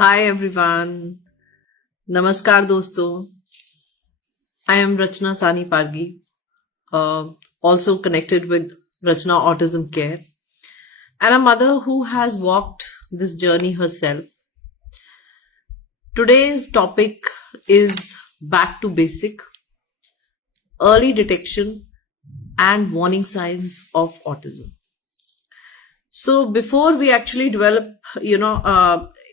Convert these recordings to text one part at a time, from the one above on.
Hi everyone. Namaskar दोस्तों. I am Rachna Sahney Pargi, also connected with Rachna Autism Care, and a mother who has walked this journey herself. Today's topic is back to basic, early detection and warning signs of autism. So before we actually develop,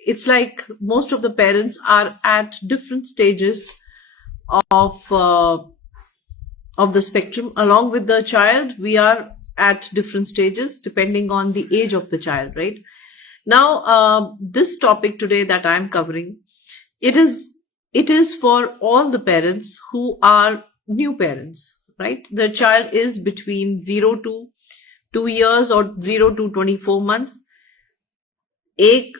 it's like most of the parents are at different stages of the spectrum. Along with the child, we are at different stages depending on the age of the child, right? Now, this topic today that I'm covering, it is for all the parents who are new parents, right? The child is between 0 to 2 years or 0 to 24 months. एक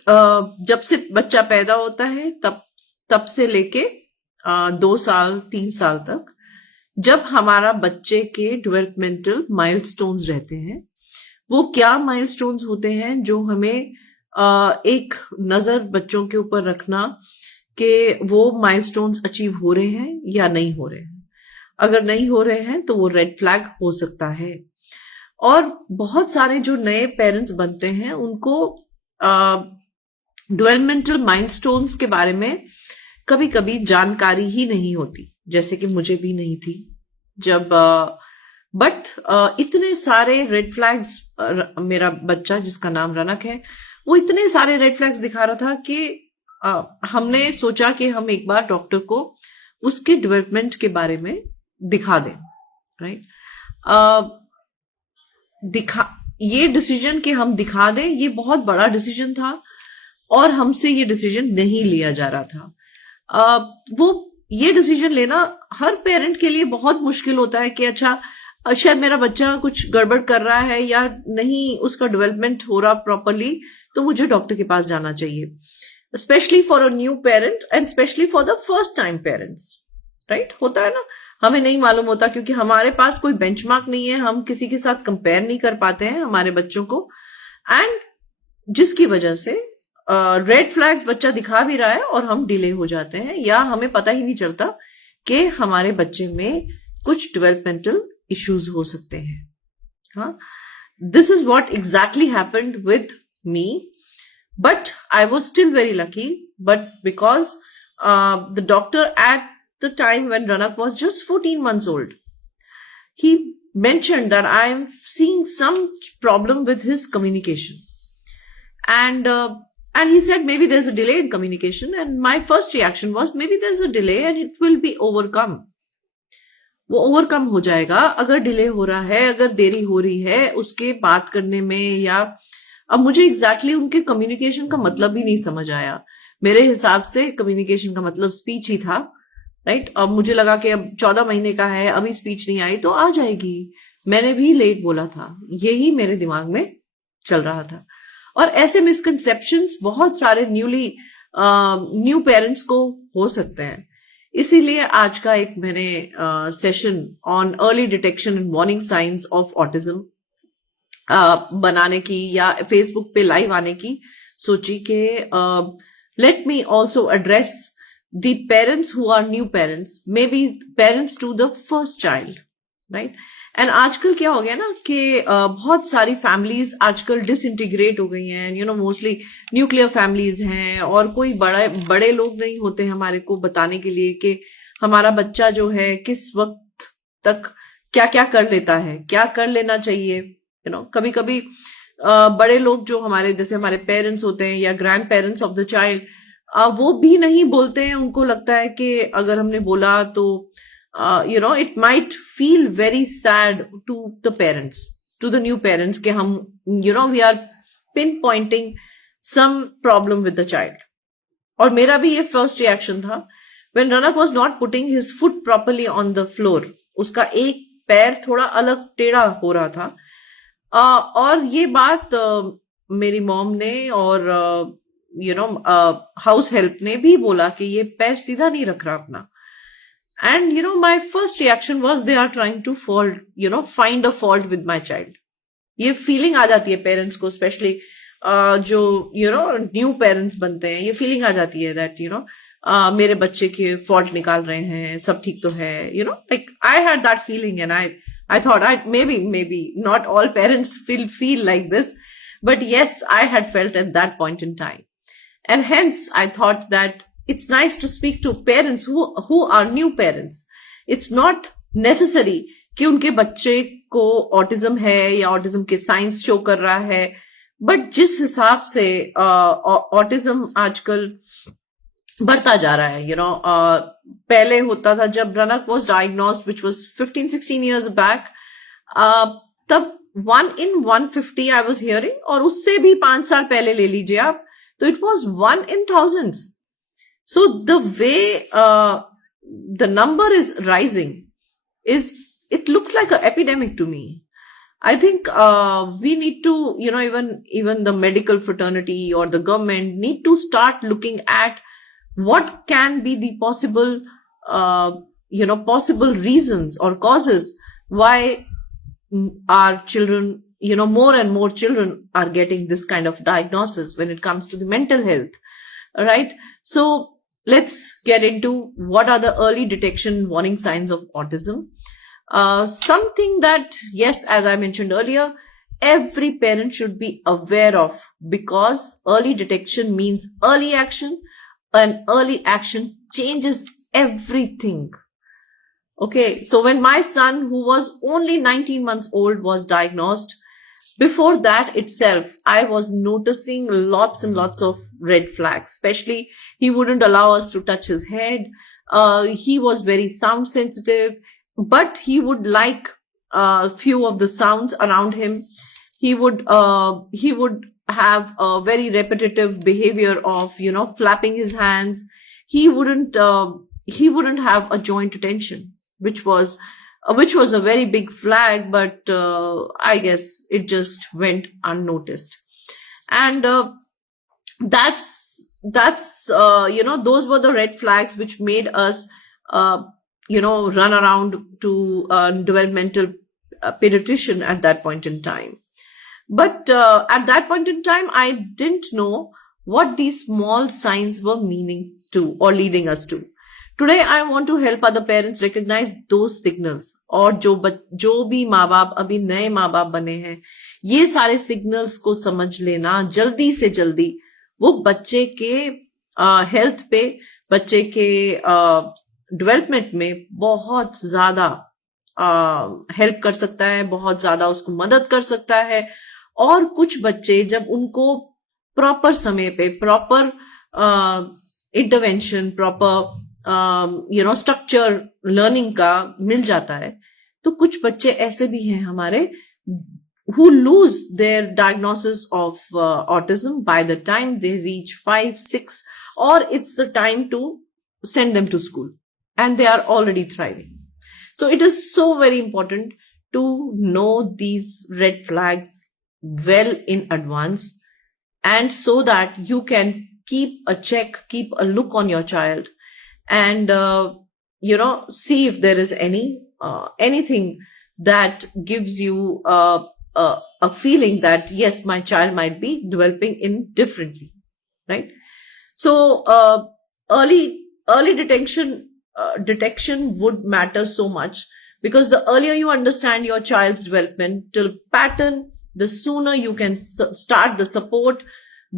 जब से बच्चा पैदा होता है तब से लेके 2 साल 3 साल तक, जब हमारा बच्चे के डेवलपमेंटल माइलस्टोन्स रहते हैं. वो क्या माइलस्टोन्स होते हैं जो हमें एक नजर बच्चों के ऊपर रखना कि वो माइलस्टोन्स अचीव हो रहे हैं या नहीं हो रहे हैं. अगर नहीं हो रहे हैं तो वो रेड फ्लैग हो सकता है. और बहुत सारे जो नए पेरेंट्स बनते हैं उनको डेवलपमेंटल माइलस्टोन्स के बारे में कभी कभी जानकारी ही नहीं होती, जैसे कि मुझे भी नहीं थी जब बट इतने सारे रेड फ्लैग्स, मेरा बच्चा जिसका नाम रनक है वो इतने सारे रेड फ्लैग्स दिखा रहा था कि हमने सोचा कि हम एक बार डॉक्टर को उसके डेवलपमेंट के बारे में दिखा दें, राइट. ये डिसीजन कि हम दिखा दें, ये बहुत बड़ा डिसीजन था और हमसे ये डिसीजन नहीं लिया जा रहा था. ये डिसीजन लेना हर पेरेंट के लिए बहुत मुश्किल होता है कि अच्छा शायद मेरा बच्चा कुछ गड़बड़ कर रहा है या नहीं, उसका डेवलपमेंट हो रहा प्रॉपरली, तो मुझे डॉक्टर के पास जाना चाहिए. Specially for a new parent and specially for the first time parents, right. होता है ना, हमें नहीं मालूम होता क्योंकि हमारे पास कोई बेंचमार्क नहीं है, हम किसी के साथ कंपेयर नहीं कर पाते हैं हमारे बच्चों को, एंड जिसकी वजह से रेड फ्लैग्स बच्चा दिखा भी रहा है और हम डिले हो जाते हैं या हमें पता ही नहीं चलता कि हमारे बच्चे में कुछ डेवलपमेंटल इश्यूज हो सकते हैं. हाँ, this is what exactly happened with me, but I was still very lucky. But because the doctor at the time when Ranak was just 14 months old, he mentioned that I am seeing some problem with his communication, and he said maybe there's a delay in communication, and my first reaction was maybe there's a delay and it will be overcome. वो overcome हो जाएगा. अगर delay हो रहा है, अगर देरी हो रही है उसके बात करने में, या अब मुझे एग्जैक्टली उनके कम्युनिकेशन का मतलब ही नहीं समझ आया. मेरे हिसाब से कम्युनिकेशन का मतलब स्पीच ही था, राइट. अब मुझे लगा कि अब 14 महीने का है, अभी स्पीच नहीं आई तो आ जाएगी. मैंने भी लेट बोला था, यही मेरे दिमाग में चल रहा था. और ऐसे मिसकंसेप्शंस बहुत सारे न्यू पेरेंट्स को हो सकते हैं. इसीलिए आज का एक मैंने session on early detection and warning science of autism बनाने की या फेसबुक पे लाइव आने की सोची कि let me also address the parents who are new parents, maybe parents to the first child, right. And आजकल क्या हो गया ना कि बहुत सारी फैमिलीज आजकल डिसइंटीग्रेट हो गई हैं, मोस्टली न्यूक्लियर फैमिलीज हैं और कोई बड़े लोग नहीं होते हमारे को बताने के लिए कि हमारा बच्चा जो है किस वक्त तक क्या क्या कर लेता है, क्या कर लेना चाहिए. कभी कभी बड़े लोग जो हमारे जैसे हमारे पेरेंट्स होते हैं या grand parents of the child, वो भी नहीं बोलते हैं. उनको लगता है कि अगर हमने बोला तो it might feel very sad to the parents, to the new parents कि हम we are pinpointing some problem with the child. और मेरा भी ये फर्स्ट रिएक्शन था when Ranak was not putting his foot properly on the floor. उसका एक पैर थोड़ा अलग टेढ़ा हो रहा था. और ये बात मेरी मॉम ने और हाउस हेल्प ने भी बोला कि ये पैर सीधा नहीं रख रहा अपना. And my first reaction was they are trying to find a fault with my child. ये फीलिंग आ जाती है पेरेंट्स को, स्पेशली जो न्यू पेरेंट्स बनते हैं, ये फीलिंग आ जाती है दैट मेरे बच्चे के फॉल्ट निकाल रहे हैं, सब ठीक तो है, like I had that feeling and I thought maybe not all parents feel like this, but yes, I had felt at that point in time. And hence I thought that it's nice to speak to parents who are new parents. It's not necessary कि उनके बच्चे को autism है या autism के science show कर रहा है, बट जिस हिसाब से ऑटिज्म आजकल बढ़ता जा रहा है, पहले होता था जब Ranak was diagnosed which was 15-16 years बैक, तब 1 in 150 आई वॉज हियरिंग, और उससे भी 5 साल पहले ले लीजिए आप, तो it was 1 in thousands. So the way the number is rising it looks like an epidemic to me. I think we need to, even the medical fraternity or the government need to start looking at what can be the possible reasons or causes why our children, more and more children are getting this kind of diagnosis when it comes to the mental health. Right? So let's get into what are the early detection warning signs of autism. Something that, yes, as I mentioned earlier, every parent should be aware of, because early detection means early action, and early action changes everything. Okay, so when my son, who was only 19 months old, was diagnosed, before that itself, I was noticing lots and lots of red flags. Especially, he wouldn't allow us to touch his head. He was very sound sensitive, but he would like few of the sounds around him. He would have a very repetitive behavior of flapping his hands. He wouldn't have a joint attention, which was a very big flag, but I guess it just went unnoticed. And that's those were the red flags which made us run around to developmental pediatrician at that point in time. But at that point in time, I didn't know what these small signs were meaning to or leading us to. Today, I want to help other parents recognize those signals. और जो भी माँ बाप अभी नए माँ बाप बने हैं, ये सारे सिग्नल्स को समझ लेना जल्दी से जल्दी, वो बच्चे के हेल्थ पे, बच्चे के डेवलपमेंट में बहुत ज्यादा हेल्प कर सकता है, बहुत ज्यादा उसको मदद कर सकता है. और कुछ बच्चे जब उनको प्रॉपर समय पे proper intervention, proper structure learning का मिल जाता है, तो कुछ बच्चे ऐसे भी हैं हमारे who lose their diagnosis of autism by the time they reach 5-6, or it's the time to send them to school and they are already thriving. So it is so very important to know these red flags well in advance, and so that you can keep a check, keep a look on your child, and see if there is anything that gives you a feeling that yes, my child might be developing in differently, right? So early detection would matter so much, because the earlier you understand your child's developmental pattern, the sooner you can start the support,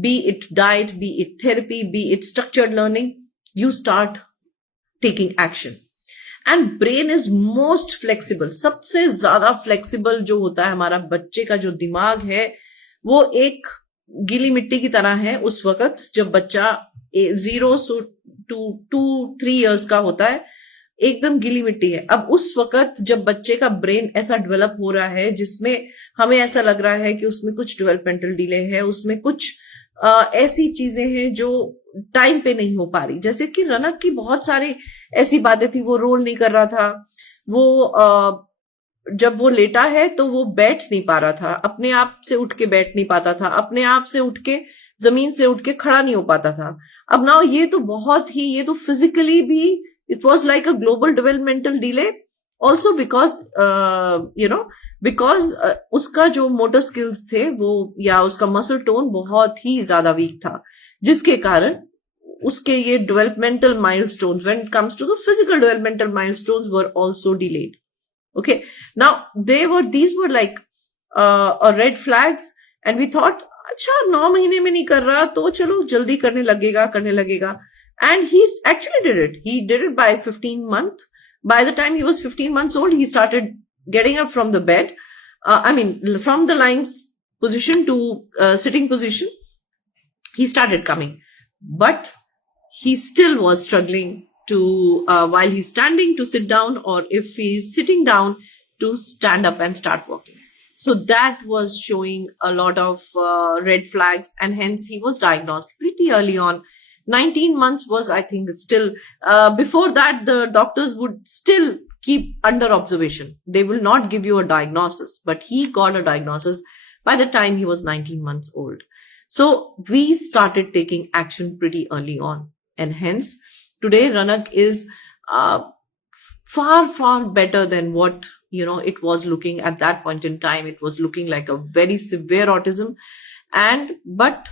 be it diet, be it therapy, be it structured learning. You start taking action. And brain is most flexible. सबसे ज्यादा flexible जो होता है हमारा बच्चे का जो दिमाग है, वो एक गीली मिट्टी की तरह है उस वक्त जब बच्चा 0 to 2-3 years का होता है, एकदम गीली मिट्टी है. अब उस वक्त जब बच्चे का ब्रेन ऐसा डेवलप हो रहा है जिसमें हमें ऐसा लग रहा है कि उसमें कुछ डेवलपमेंटल डिले है, उसमें कुछ ऐसी चीजें हैं जो टाइम पे नहीं हो पा रही, जैसे कि रनक की बहुत सारी ऐसी बातें थी. वो रोल नहीं कर रहा था, वो जब वो लेटा है तो वो बैठ नहीं पा रहा था, अपने आप से उठ के बैठ नहीं पाता था, अपने आप से उठ के जमीन से उठ के खड़ा नहीं हो पाता था. अब ना ये तो फिजिकली भी, it was like a global developmental delay, also because because उसका जो मोटर स्किल्स थे वो या उसका मसल टोन बहुत ही ज्यादा वीक था, जिसके कारण उसके ये developmental milestones, when it comes to the physical developmental milestones, were also delayed. Okay, now these were like a red flags, and we thought, अच्छा 9 महीने में नहीं कर रहा तो चलो जल्दी करने लगेगा. And he actually did it. He did it by 15 months. By the time he was 15 months old, he started getting up from the bed. From the lying position to sitting position, he started coming. But he still was struggling to, while he's standing, to sit down, or if he's sitting down, to stand up and start walking. So that was showing a lot of red flags, and hence he was diagnosed pretty early on. 19 months was, I think, still, before that, the doctors would still keep under observation. They will not give you a diagnosis, but he got a diagnosis by the time he was 19 months old. So we started taking action pretty early on, and hence today Ranak is far better than what it was looking at that point in time. It was looking like a very severe autism, but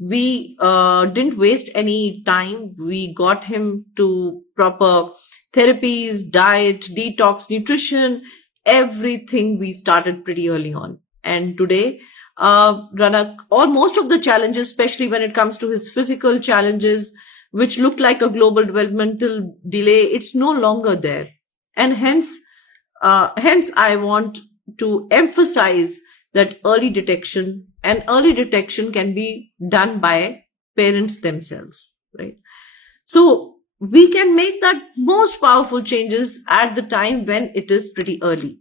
we didn't waste any time. We got him to proper therapies, diet, detox, nutrition, everything we started pretty early on. And today, Ranak, or most of the challenges, especially when it comes to his physical challenges, which looked like a global developmental delay, it's no longer there. And hence I want to emphasize that early detection can be done by parents themselves, right? So we can make that most powerful changes at the time when it is pretty early.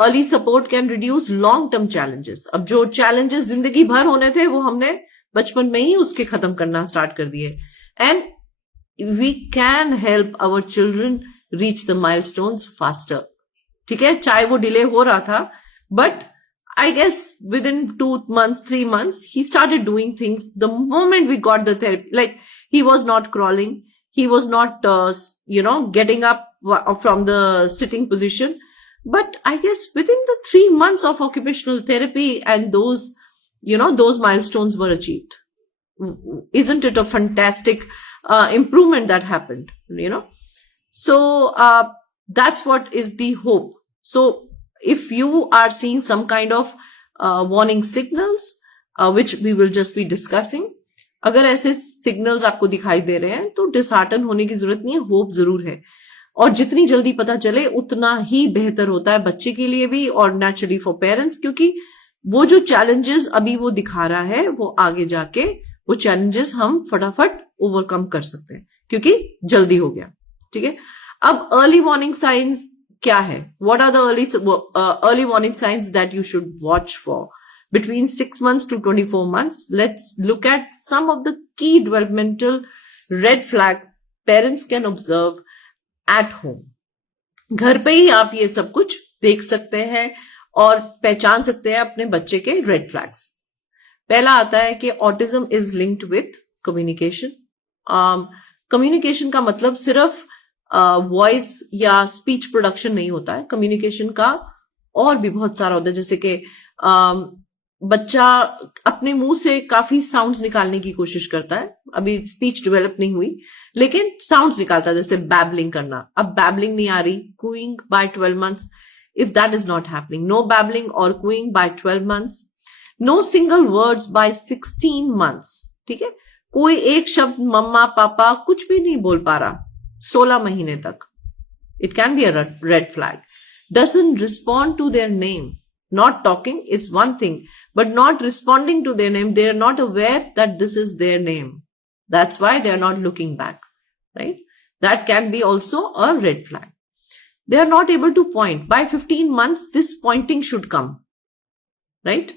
Early support can reduce long-term challenges. अब जो challenges जिंदगी भर होने थे वो हमने बचपन में ही उसके खत्म करना start कर दिए. And we can help our children reach the milestones faster. ठीक है, चाहे वो delay हो रहा था, but I guess within 2 months, 3 months, he started doing things. The moment we got the therapy, like he was not crawling, he was not, getting up from the sitting position. But I guess within the 3 months of occupational therapy, and those milestones were achieved. Isn't it a fantastic improvement that happened? So that's what is the hope. So if you are seeing some kind of warning signals, which we will just be discussing, अगर ऐसे signals आपको दिखाई दे रहे हैं तो dishearten होने की जरूरत नहीं है, hope जरूर है. और जितनी जल्दी पता चले उतना ही बेहतर होता है बच्चे के लिए भी, और naturally for parents, क्योंकि वो जो challenges अभी वो दिखा रहा है वो आगे जाके वो challenges हम फटाफट overcome कर सकते हैं क्योंकि जल्दी हो गया. ठीक है, अब early warning signs क्या है? What are the early warning signs that you should watch for between 6 months to 24 months? Let's look at some of the key developmental red flag parents can observe at home. घर पे ही आप ये सब कुछ देख सकते हैं और पहचान सकते हैं अपने बच्चे के रेड फ्लैग्स. पहला आता है कि autism is linked with communication. Communication का मतलब सिर्फ वॉइस या स्पीच प्रोडक्शन नहीं होता है. कम्युनिकेशन का और भी बहुत सारा होता है, जैसे कि बच्चा अपने मुंह से काफी साउंड्स निकालने की कोशिश करता है. अभी स्पीच डेवलप नहीं हुई लेकिन साउंड्स निकालता है, जैसे बैबलिंग करना. अब बैबलिंग नहीं आ रही, cooing bye 12 months. If that is not happening, no babbling or cooing by 12 months, no single words by 16 months. ठीक है, कोई एक शब्द मम्मा पापा कुछ भी नहीं बोल पा रहा 16 महीने तक. It can be a red flag. Doesn't respond to their name. Not talking is one thing, but not responding to their name. They are not aware that this is their name. That's why they are not looking back, right? That can be also a red flag. They are not able to point. By 15 months, this pointing should come, right?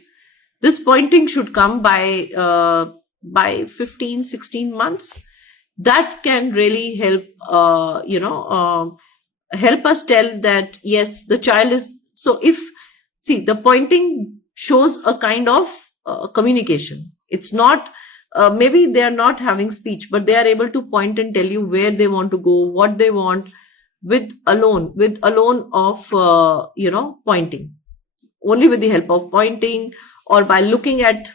This pointing should come by 15, 16 months. That can really help, help us tell that, yes, the child is, the pointing shows a kind of communication. It's not, maybe they are not having speech, but they are able to point and tell you where they want to go, what they want. with alone of pointing, only with the help of pointing, or by looking at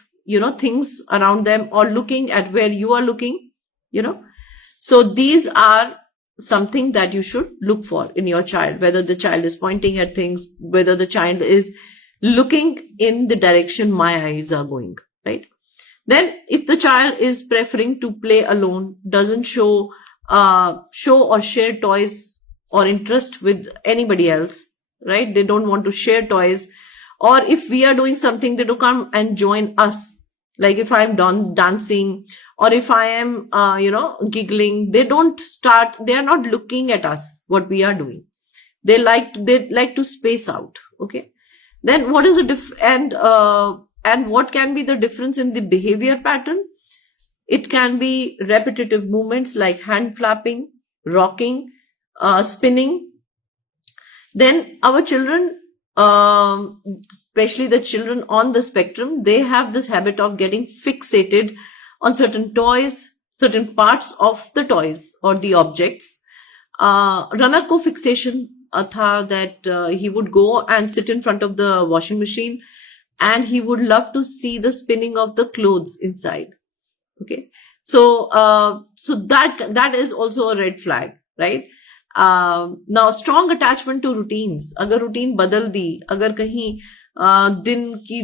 things around them, or looking at where you are looking. So these are something that you should look for in your child, whether the child is pointing at things, whether the child is looking in the direction my eyes are going, right? Then if the child is preferring to play alone, doesn't show or share toys or interest with anybody else, right? They don't want to share toys, or if we are doing something, they don't come and join us. Like if I'm dancing, or if I am giggling, they are not looking at us what we are doing. They like to space out. Okay, then what is the and what can be the difference in the behavior pattern? It can be repetitive movements like hand flapping, rocking, spinning. Then our children, especially the children on the spectrum, they have this habit of getting fixated on certain toys, certain parts of the toys or the objects. Ranak ko fixation tha that he would go and sit in front of the washing machine, and he would love to see the spinning of the clothes inside. Okay, so that is also a red flag, right? Now strong attachment to routines. अगर routine बदल दी, अगर कहीं दिन की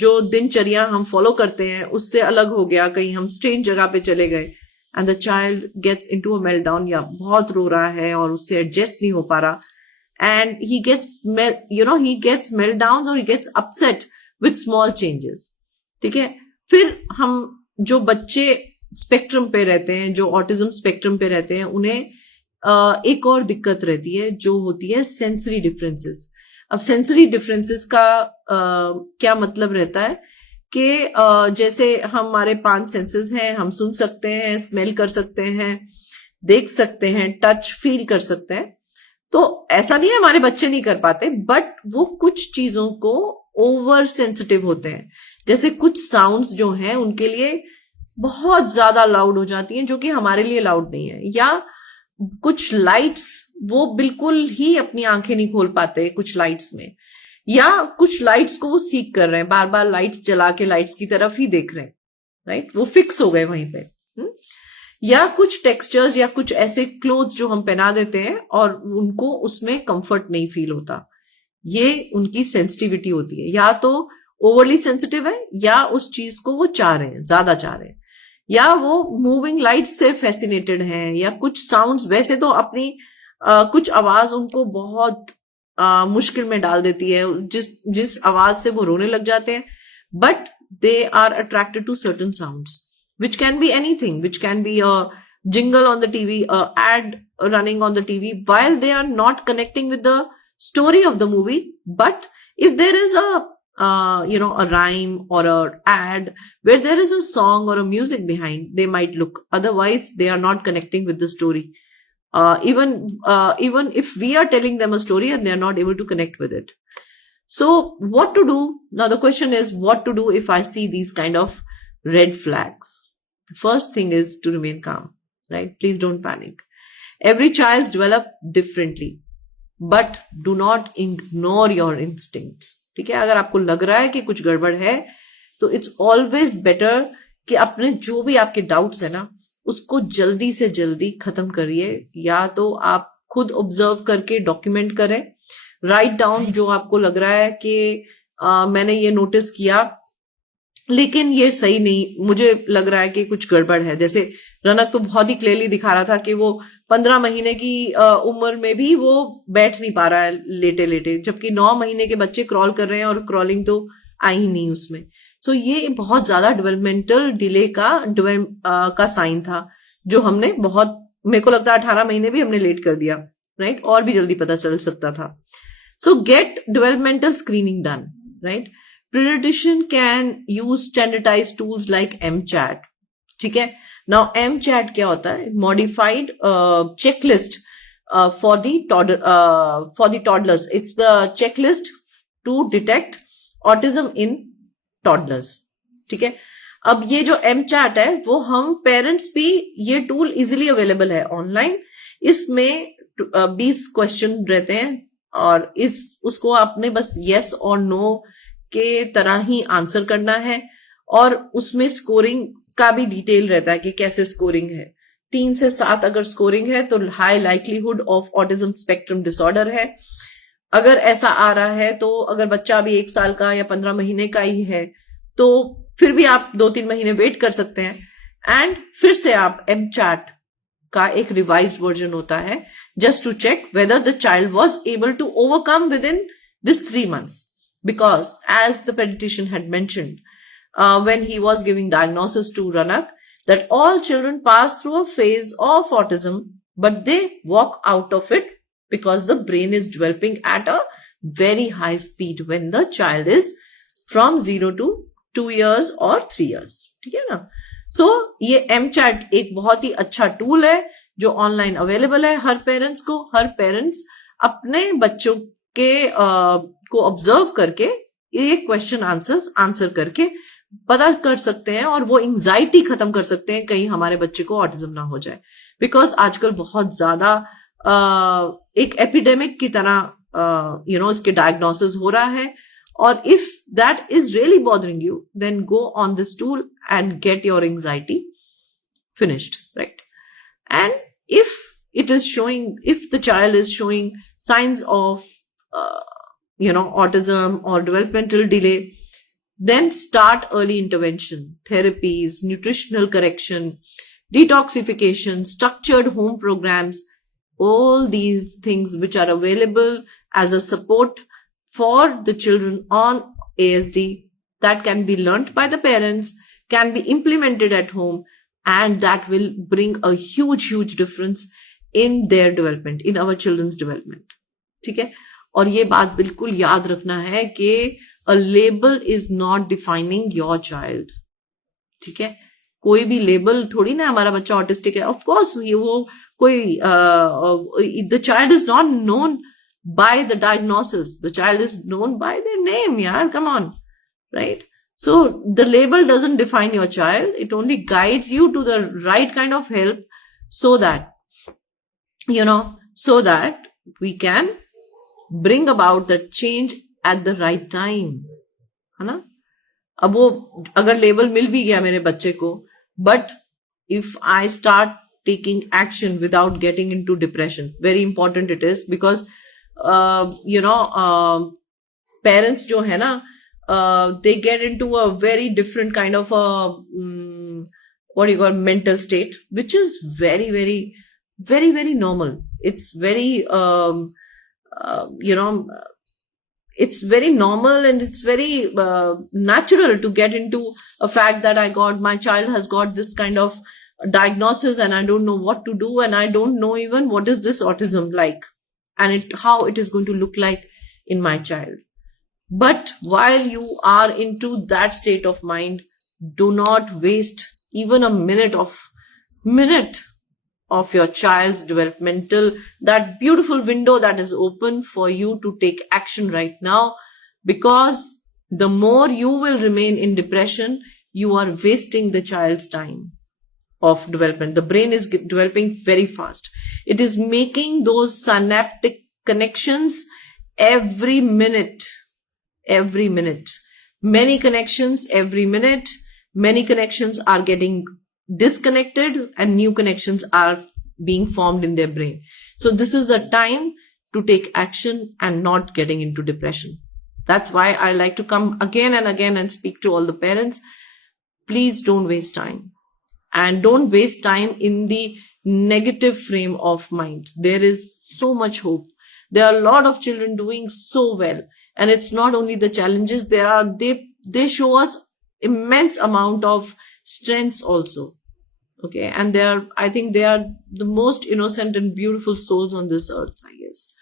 जो दिनचर्या हम follow करते हैं उससे अलग हो गया, कहीं हम स्ट्रेंज जगह पे चले गए, and the child gets into a meltdown, या बहुत रो रहा है और उससे एडजस्ट नहीं हो पा रहा, and he gets meltdowns or he gets upset with small changes. ठीक है, फिर हम जो बच्चे स्पेक्ट्रम पे रहते हैं, जो ऑटिज्म स्पेक्ट्रम पे रहते हैं, उन्हें एक और दिक्कत रहती है जो होती है सेंसरी डिफरेंसेस. अब सेंसरी डिफरेंसेस का क्या मतलब रहता है कि जैसे हमारे 5 सेंसेस हैं, हम सुन सकते हैं, स्मेल कर सकते हैं, देख सकते हैं, टच फील कर सकते हैं. तो ऐसा नहीं है हमारे बच्चे नहीं कर पाते, बट वो कुछ चीजों को ओवर सेंसिटिव होते हैं. जैसे कुछ साउंड्स जो हैं उनके लिए बहुत ज्यादा लाउड हो जाती हैं, जो कि हमारे लिए लाउड नहीं है. या कुछ लाइट्स वो बिल्कुल ही अपनी आंखें नहीं खोल पाते कुछ लाइट्स में, या कुछ लाइट्स को वो सीख कर रहे हैं, बार बार लाइट्स जला के लाइट्स की तरफ ही देख रहे हैं, राइट? वो फिक्स हो गए वहीं पे. या कुछ टेक्सचर्स या कुछ ऐसे क्लोथ्स जो हम पहना देते हैं और उनको उसमें कंफर्ट नहीं फील होता, ये उनकी सेंसिटिविटी होती है. या तो ओवरली सेंसिटिव है, या उस चीज को वो चाह रहे हैं, ज्यादा चाह रहे हैं, या वो मूविंग लाइट से फैसिनेटेड हैं, या कुछ साउंड्स, वैसे तो अपनी कुछ आवाज उनको बहुत मुश्किल में डाल देती है, जिस आवाज से वो रोने लग जाते हैं, but they are attracted to certain sounds, which can be anything, which can be a jingle on the TV, a ad running on the TV, while they are not connecting with the story of the movie. But if there is a rhyme or a ad where there is a song or a music behind, they might look. Otherwise, they are not connecting with the story. Even if we are telling them a story and they are not able to connect with it. So what to do? Now the question is what to do if I see these kind of red flags. The first thing is to remain calm, right? Please don't panic. Every child develops differently, but do not ignore your instincts. ठीक है, अगर आपको लग रहा है कि कुछ गड़बड़ है तो इट्स ऑलवेज बेटर कि अपने जो भी आपके डाउट्स है ना उसको जल्दी से जल्दी खत्म करिए. या तो आप खुद ऑब्जर्व करके डॉक्यूमेंट करें, राइट डाउन जो आपको लग रहा है कि मैंने ये नोटिस किया लेकिन ये सही नहीं, मुझे लग रहा है कि कुछ गड़बड़ है. जैसे रनक तो बहुत ही क्लियरली दिखा रहा था कि वो 15 महीने की उम्र में भी वो बैठ नहीं पा रहा है लेटे लेटे, जबकि 9 महीने के बच्चे क्रॉल कर रहे हैं और क्रॉलिंग तो आई ही नहीं उसमें. सो ये बहुत ज्यादा डेवलपमेंटल डिले का साइन था, जो हमने बहुत, मेरे को लगता है 18 महीने भी हमने लेट कर दिया, राइट? और भी जल्दी पता चल सकता था. So get developmental screening done, right? Pediatrician can use standardized tools like MChat. ठीक है? Now MChat क्या होता है? Modified checklist for the toddlers. It's the checklist to detect autism in toddlers. ठीक है? अब ये जो MChat है वो हम पेरेंट्स भी, ये टूल इजिली अवेलेबल है ऑनलाइन. इसमें 20 क्वेश्चन रहते हैं और उसको आपने बस यस और नो के तरह ही आंसर करना है, और उसमें स्कोरिंग का भी डिटेल रहता है कि कैसे स्कोरिंग है। 3 से 7 अगर स्कोरिंग है तो high likelihood of autism spectrum disorder है। अगर ऐसा आ रहा है तो अगर बच्चा अभी 1 साल का या 15 महीने का ही है तो फिर भी आप 2-3 महीने वेट कर सकते हैं, एंड फिर से आप एमचैट का एक रिवाइज्ड वर्जन होता है just to check whether the child was able to overcome within this 3 months. Because as the pediatrician had mentioned, when he was giving diagnosis to Ranak, that all children pass through a phase of autism, but they walk out of it because the brain is developing at a very high speed when the child is from 0 to 2 years or 3 years. ठीक है ना? So ये MChat एक बहुत ही अच्छा tool है जो online available है हर पेरेंट्स को। हर पेरेंट्स अपने बच्चों के को ऑब्जर्व करके ये क्वेश्चन आंसर करके पता कर सकते हैं और वो एंजाइटी खत्म कर सकते हैं कहीं हमारे बच्चे को ऑटिज्म ना हो जाए। बिकॉज आजकल बहुत ज्यादा एक एपिडेमिक की तरह इसके डायग्नोसिस हो रहा है, और if that is really bothering you then go on this tool and get your anxiety finished, right? And if the child is showing signs of autism or developmental delay, then start early intervention, therapies, nutritional correction, detoxification, structured home programs, all these things which are available as a support for the children on ASD that can be learnt by the parents, can be implemented at home, and that will bring a huge difference in their development, in our children's development. ठीक है? और ये बात बिल्कुल याद रखना है कि a label is not defining your child. ठीक है? कोई भी लेबल थोड़ी ना हमारा बच्चा ऑटिस्टिक है। ऑफ कोर्स वो कोई the child is not known by the diagnosis, the child is known by their name. यार, come on, right? So the label doesn't define your child. It only guides you to the right kind of help so that, so that we can bring about the change at the right time. है ना? अब वो अगर label मिल भी गया मेरे बच्चे को, but if I start taking action without getting into depression, very important it is, because parents जो है ना, they get into a very different kind of mental state, which is very normal. It's very it's very normal, and it's very natural to get into a fact that my child has got this kind of diagnosis and I don't know what to do, and I don't know even what is this autism like, and how it is going to look like in my child. But while you are into that state of mind, do not waste even a minute of your child's developmental, that beautiful window that is open for you to take action right now, because the more you will remain in depression, you are wasting the child's time of development. The brain is developing very fast. It is making those synaptic connections every minute. Many connections every minute. Many connections are getting disconnected and new connections are being formed in their brain. So this is the time to take action and not getting into depression. That's why I like to come again and again and speak to all the parents. Please don't waste time, and don't waste time in the negative frame of mind. There is so much hope. There are a lot of children doing so well. And it's not only the challenges, they show us immense amount of strengths also. Okay. And I think they are the most innocent and beautiful souls on this earth, I guess.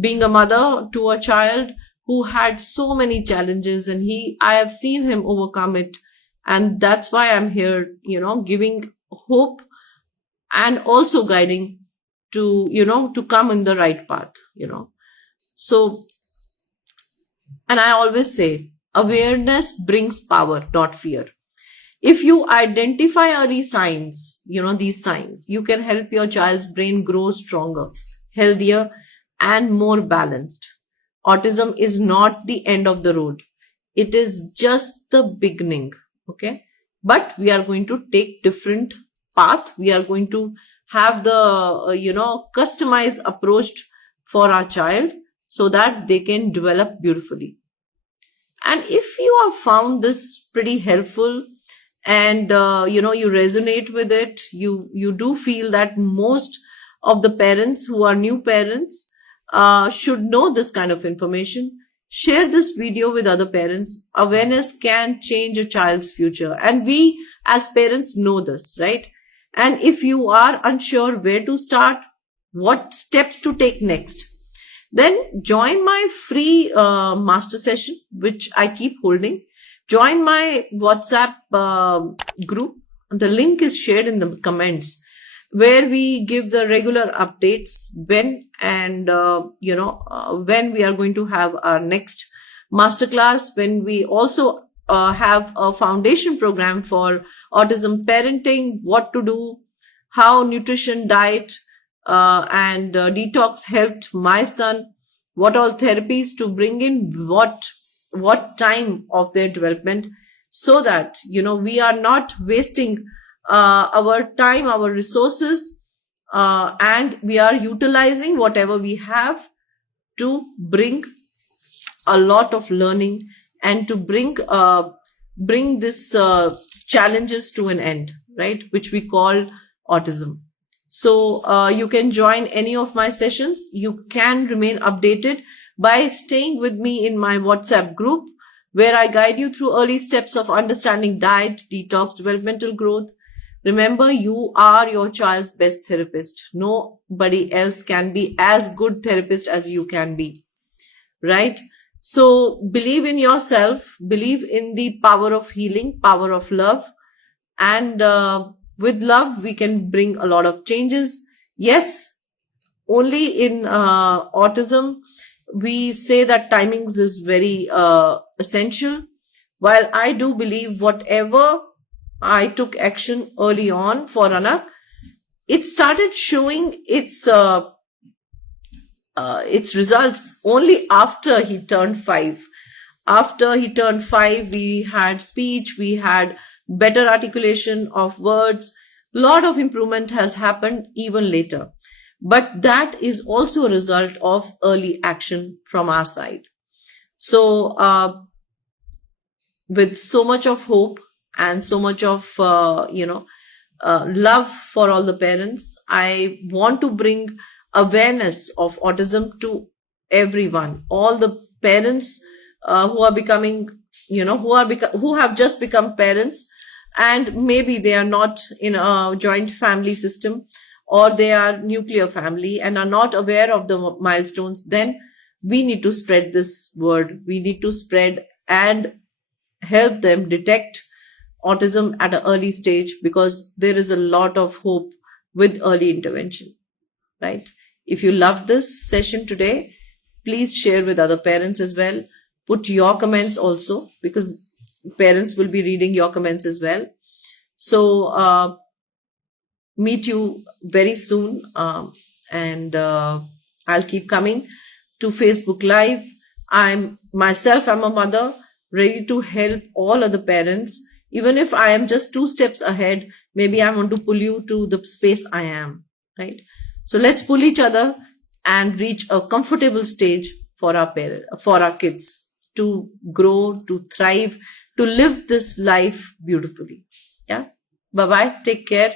Being a mother to a child who had so many challenges, and I have seen him overcome it. And that's why I'm here, giving hope and also guiding to come in the right path, So, and I always say, awareness brings power, not fear. If you identify early signs, these signs, you can help your child's brain grow stronger. healthier, and more balanced. Autism is not the end of the road. It is just the beginning. Okay. But we are going to take different path. We are going to have the, customized approach for our child so that they can develop beautifully. And if you have found this pretty helpful and you resonate with it, you do feel that most of the parents who are new parents should know this kind of information, share this video with other parents. Awareness can change a child's future, and we as parents know this, right? And if you are unsure where to start, what steps to take next, then join my free master session, which I keep holding. Join my WhatsApp group. The link is shared in the comments, where we give the regular updates when and when we are going to have our next masterclass, when we also have a foundation program for autism parenting, what to do, how nutrition, diet, and detox helped my son, what all therapies to bring in what time of their development, so that we are not wasting our time, our resources, and we are utilizing whatever we have to bring a lot of learning and to bring this challenges to an end, right, which we call autism. So you can join any of my sessions. You can remain updated by staying with me in my WhatsApp group, where I guide you through early steps of understanding diet, detox, developmental growth. Remember, you are your child's best therapist. Nobody else can be as good therapist as you can be, right? So believe in yourself, believe in the power of healing, power of love, and with love, we can bring a lot of changes. Yes, only in autism, we say that timings is very essential. While I do believe whatever I took action early on for Ranak, it started showing its results only after he turned 5. After he turned 5, we had speech, we had better articulation of words. Lot of improvement has happened even later. But that is also a result of early action from our side. So with so much of hope and so much of love for all the parents, I want to bring awareness of autism to everyone, all the parents who are becoming, who have just become parents, and maybe they are not in a joint family system, or they are nuclear family and are not aware of the milestones. Then we need to spread this word. We need to spread and help them detect autism at an early stage, because there is a lot of hope with early intervention, right? If you loved this session today, please share with other parents as well. Put your comments also, because parents will be reading your comments as well. So meet you very soon, and I'll keep coming to Facebook Live. I'm a mother, ready to help all other parents. Even if I am just 2 steps ahead, maybe I want to pull you to the space I am, right? So let's pull each other and reach a comfortable stage for our kids to grow, to thrive, to live this life beautifully. Yeah. Bye-bye. Take care.